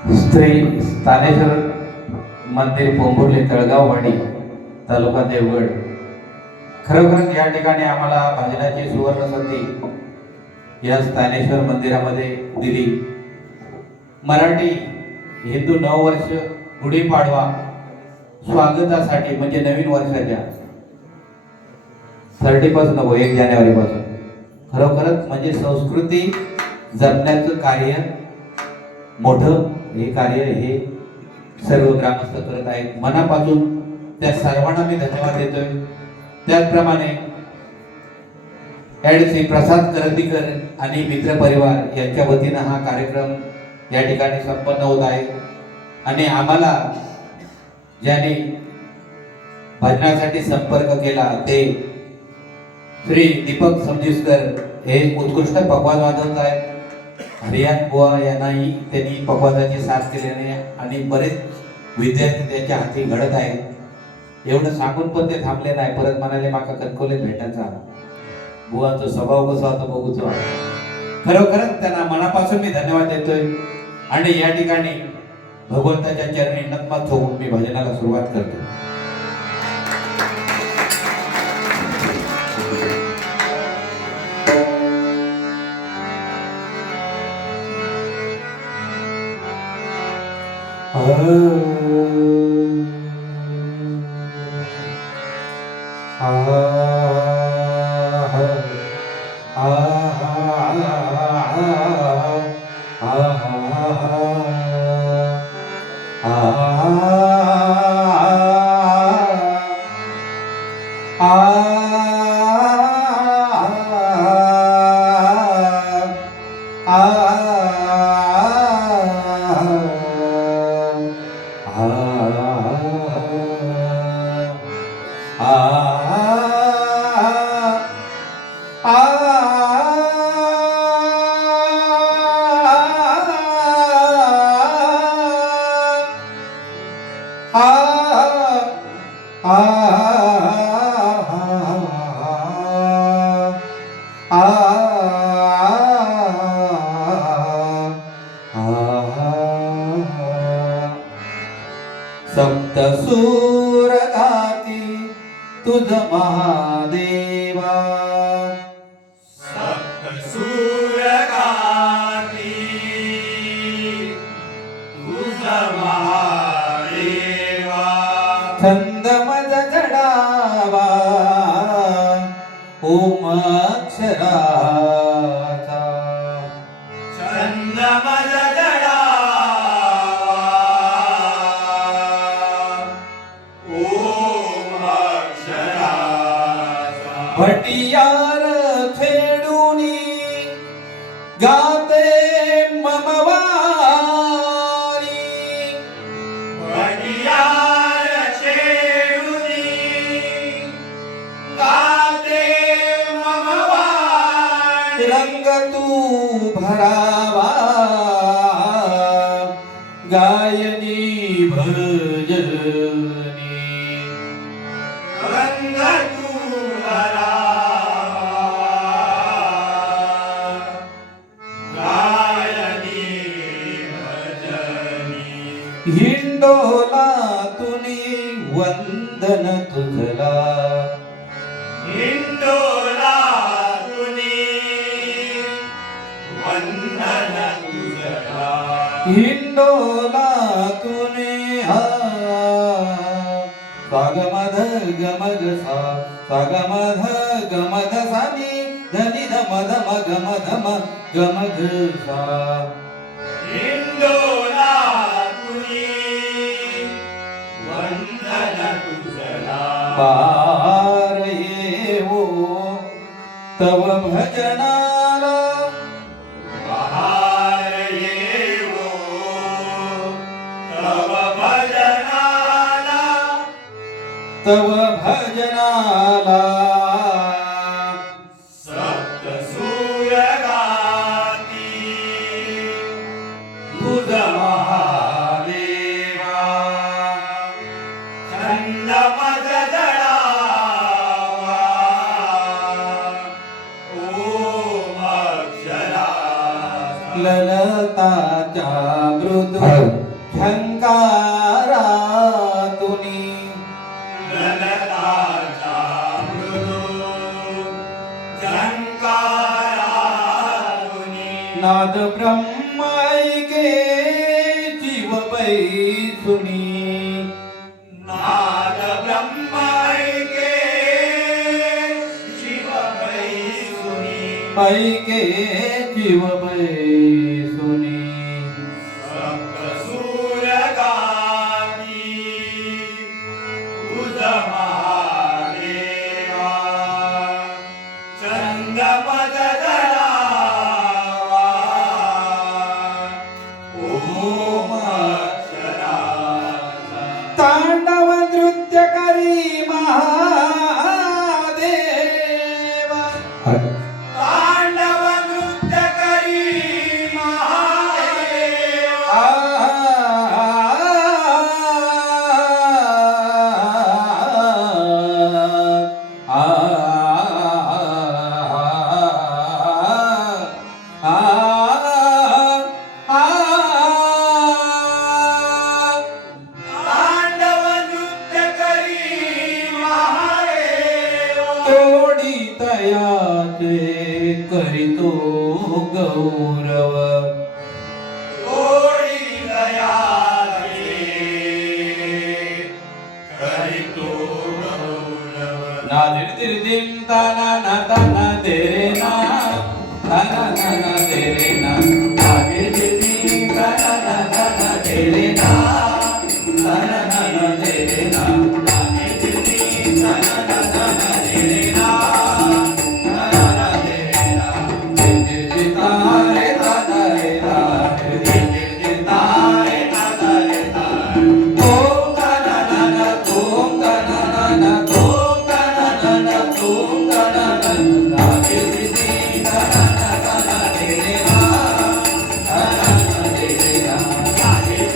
श्री स्थानेश्वर मंदिर पोंभुर्ली तळगाववाडी तालुका देवगड। खरोखरच या ठिकाणी आम्हाला भजनाची सुवर्ण संधी या स्थानेश्वर मंदिरामध्ये दिली। मराठी हिंदू नववर्ष गुढीपाडवा स्वागतासाठी म्हणजे नवीन वर्षाच्या 30 पासून 1 जानेवारी पासून खरोखरच म्हणजे संस्कृती जपण्याचं कार्य मोठं हे कार्य हे सर्व ग्रामस्थ करत आहेत। मनापासून त्या सर्वांना मी धन्यवाद देतोय। त्याचप्रमाणे ॲडसी प्रसाद करंदीकर आणि मित्र परिवार यांच्या वतीनं हा कार्यक्रम या ठिकाणी संपन्न होत आहे आणि आम्हाला ज्यांनी भजनासाठी संपर्क केला ते श्री दीपक समजिस्कर हे उत्कृष्ट पकवान वाजवत आहेत। हरियाण बुवा यांनाही त्यांनी पकवानाची साथ केल्याने आणि बरेच विद्यार्थी त्यांच्या हाती घडत आहेत। एवढं सांगून पण ते थांबले नाही, परत म्हणाले माका कणकोले भेटायचा बुवाचा स्वभाव कसा होता बघूचो। खरोखरच त्यांना मनापासून मी धन्यवाद देतोय आणि या ठिकाणी भगवंताच्या चरणी नतमस्तक होऊन मी भजनाला सुरुवात करतो। सप्तसूर गाती तुझ महादेवा, सप्तसूर गाती तुझ महादेवा, छंद मज जडावा ओम अक्षराचा, छंद मज जडावा ओम अक्षराचा, भटियार छेडूनी गाते मम वारी, भटियार छेडूनी गाते मम वारी, रंग तू भरावा गायनी भजनी, रंग तू भरावा गायनी भजनी, हिंडोला तुनी वंदन तुझला, हिंडोला तुनी वंदन तुझला, हिंडोला तुने हा सागमध गमग सा सागमध गमध सानी धनी धम धम गम धम गमग सा, हिंडोला तुनी वंदन तुझला, पार येवो तव भजनाला, बहार येवो तव भजनाला, तव भजनाला, सप्तसूर गाती तुझ महादेवा, छंद मज जडावा ओम अक्षराचा, ललताच्या मृदू झंकारातुनी ललताचा मृदू झंकारातुनी नाद ब्रह्माईके जीव बैसुनी नाद ब्रह्माईके शिव बैसुनी ऐके जीव बैसुनी सप्त सूर्यगाती तुझ महादेवा चंद्रपद धरावा ओम अक्षराचा तांडव नृत्य करी महादेवा तांडव नृत्य करी महादेवा तांडव नृत्य करी महादेवा तोडी तयाचे करीतो गौरव कोडी दयाचे करितो गौरव ना दिर दिम ताना ना ताना तेरे ना ताना ताना तेरे ना ना दिर दिम ताना ना ताना तेरे ना ताना ताना तेरे ना ना दिर दिम ताना ना ताना तेरे ना ताना ताना तेरे ना दिर दिर तारे तारे तारे दिर दिर तारे तारे तारे ओम ताना ना ना ओम ताना ना ना ओम ताना ना ना ओम ताना ना ना दिर दिर ताना ना ताना तेरे ना ताना ताना तेरे ना दिर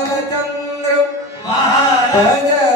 बालचंद्र महाराज भज